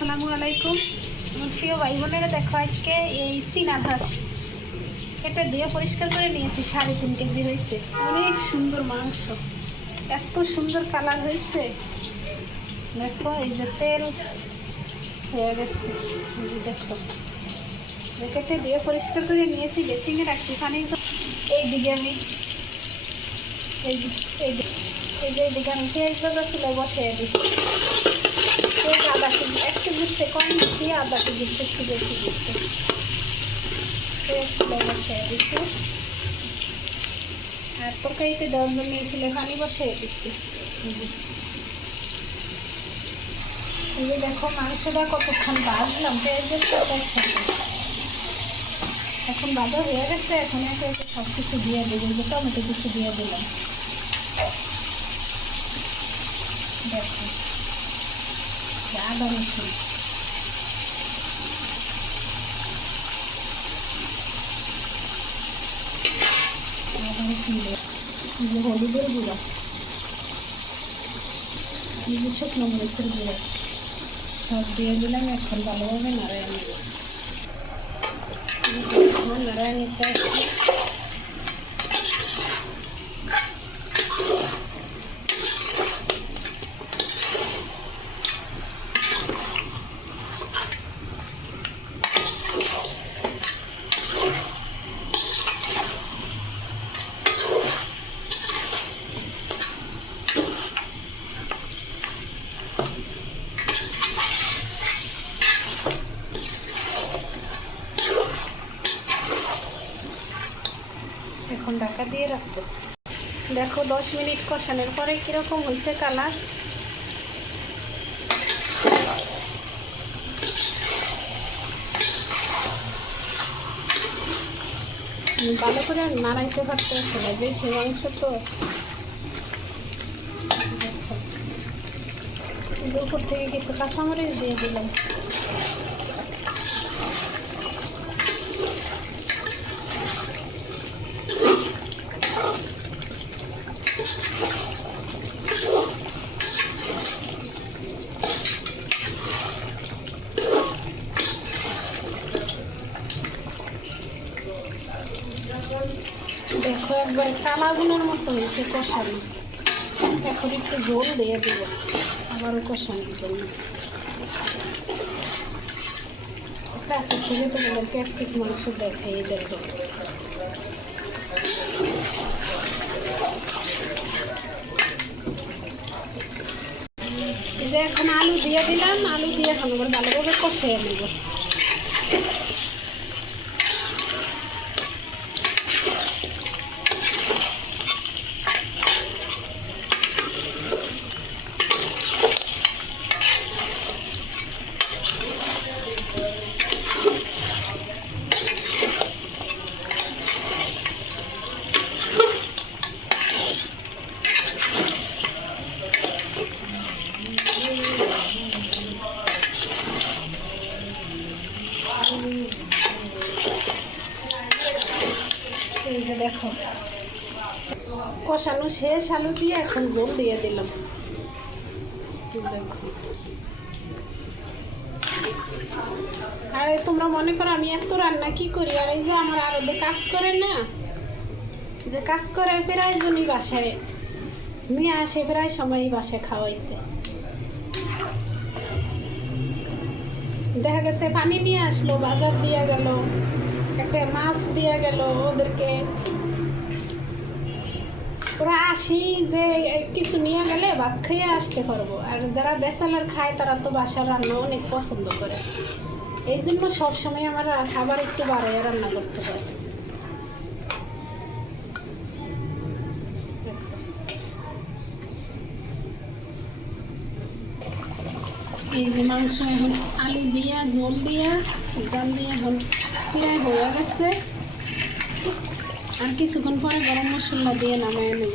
আসসালামু আলাইকুম আমার প্রিয় ভাই বোনেরা, দেখো আজকে এই চীনা হাঁস এটা দিয়ে পরিষ্কার করে নিয়েছি। 3.5 কেজি হয়েছে। অনেক সুন্দর মাংস, এত সুন্দর কালার হয়েছে। দেখো এই যে তেল হয়ে গেছে, দেখো কেটে দিয়ে পরিষ্কার করে নিয়েছি। বেসিংয়ে রাখছি পানি। এইদিকে আমি এইদিকে আমি পেঁয়াজ বাজার চুলে বসিয়ে দিচ্ছি। আধা কেজি, 1 কেজিতে কম দিচ্ছি, আধা কেজিতে একটু বেশি দিচ্ছি। চুলে বসিয়ে দিচ্ছি আর তরকারিতে দেওয়ার জন্য চুলে পানি বসিয়ে দিচ্ছি। এই যে দেখো মাংসটা কতক্ষণ ভাজলাম পেঁয়াজের সাথে একসাথে। এখন ভাজা হয়ে গেছে। এখন একে একে সব কিছু দিয়ে দেবো। যে টমেটো কিছু দিয়ে দিলাম। দেখো আদা রসুন, হলুদের গুঁড়া, শুকনো মরিচের গুঁড়া সব দিয়ে দিলাম। এখন ভালোভাবে নাড়ায় নেব। নাড়ায় নিতে এখন ঢাকা দিয়ে রাখবো। দেখো 10 মিনিট কষানোর পরে কিরকম হয়েছে কালার। ভালো করে নাড়াইতে পারতে হবে, বেশি মাংস তো। উপর থেকে কিছু কাঁচামরিচ দিয়ে দিলাম। দেখো একবার কালাগুনের মতো হয়েছে কষানো। এখন একটু ঝোল দিয়ে দেবো আবারও কষানোর জন্য। কাছে থেকে তোমাদেরকে 1 পিস মাংস দেখাই। দেখো এই যে এখন আলু দিয়ে দিলাম। আলু দিয়ে এখন আবার ভালোভাবে কষিয়ে নেব। এই যে দেখো কষানো শেষ। আলু দিয়ে এখন ঝোল দিয়ে দিলাম। দেখো আর তোমরা মনে করো আমি এত রান্না কি করি। আর এই যে আমার আরো কাজ করে না, যে কাজ করে প্রায় জনই বাসায় নিয়ে আসে, প্রায় সময়ই বাসায় খাওয়াইতে। দেখা গেছে পানি নিয়ে আসলো, বাজার দিয়ে গেল, একটা মাছ দিয়ে গেল ওদেরকে। ওরা আসি যে কিছু নিয়ে গেলে ভাত খেয়ে আসতে পারবো। আর যারা ব্যাচেলার খায় তারা তো বাসার রান্না অনেক পছন্দ করে। এই জন্য সবসময় আমার খাবার একটু বাড়াই রান্না করতে পারে। এই যে মাংস এখন আলু দিয়া ঝোল দিয়া জাল দিয়ে এখন প্রায় হয়ে গেছে। আর কিছুক্ষণ পরে গরম মশলা দিয়ে নামিয়ে নেব।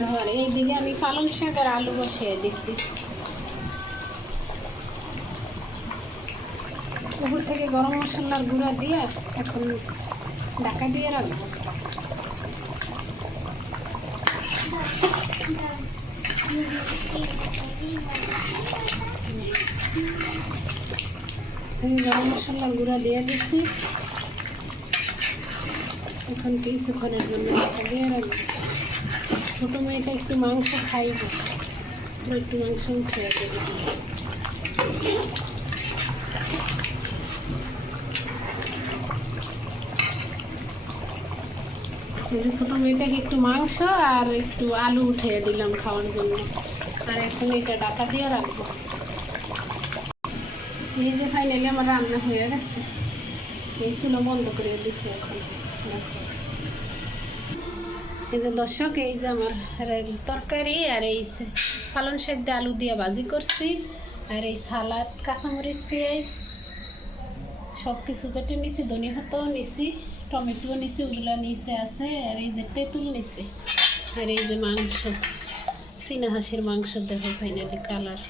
ধর এইদিকে আমি পালং শাক আর আলু বসিয়ে দিচ্ছি। উপর থেকে গরম মশলার গুঁড়া দিয়ে এখন ঢাকা দিয়ে রাখবো। থেকে গরম মশলার গুঁড়া দিয়ে দিচ্ছি। এখন কিছুক্ষণের জন্য দিয়ে রাখবো। ছোটো মেয়েটা একটু মাংস খাইব, একটু মাংস খেয়ে দেবো। ছোটো মেয়েটাকে একটু মাংস আর একটু আলু উঠিয়ে দিলাম খাওয়ার জন্য। আর এখন এটা ঢাকা দিয়ে রাখবো। এই যে ফাইনালি আমার রান্না হয়ে গেছে। এই চুলো বন্ধ করে দিচ্ছি এখন। দেখো এই যে দর্শক, এই যে আমার তরকারি আর এই পালং শাক দিয়ে আলু দিয়ে ভাজি করছি, আর এই সালাদ, কাঁচামরিচ, পেঁয়াজ সব কিছু কেটে নিছি, ধনিয়া পাতাও নিছি, টমেটো নিছি, ওগুলো নিচে আছে, আর এই যে তেঁতুল নিছি, আর এই যে মাংস, চীনা হাঁসের মাংস। দেখো ফাইনালি কালার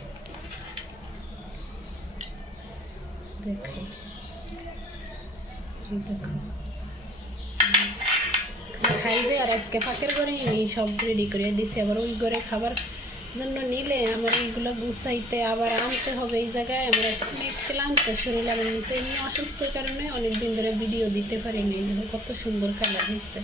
দেখো, দেখো খাইবে। আর আজকে ফাঁকের ঘরে আমি সব রেডি করে দিছি। আবার ওই ঘরে খাবার জন্য নিলে আমার এইগুলো গুছাইতে আবার আনতে হবে এই জায়গায়। আমরা অনেক ক্লান্ত শরীর, আমি তো এমনি অসুস্থর কারণে অনেক দিন ধরে ভিডিও দিতে পারিনি। এইগুলো কত সুন্দর কালার হয়েছে।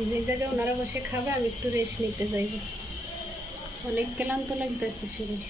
এই যে জায়গায় ওনারা বসে খাবে, আমি একটু রেস্ট নিতে যাইব। অনেক ক্লান্ত লাগতেছে শরীর।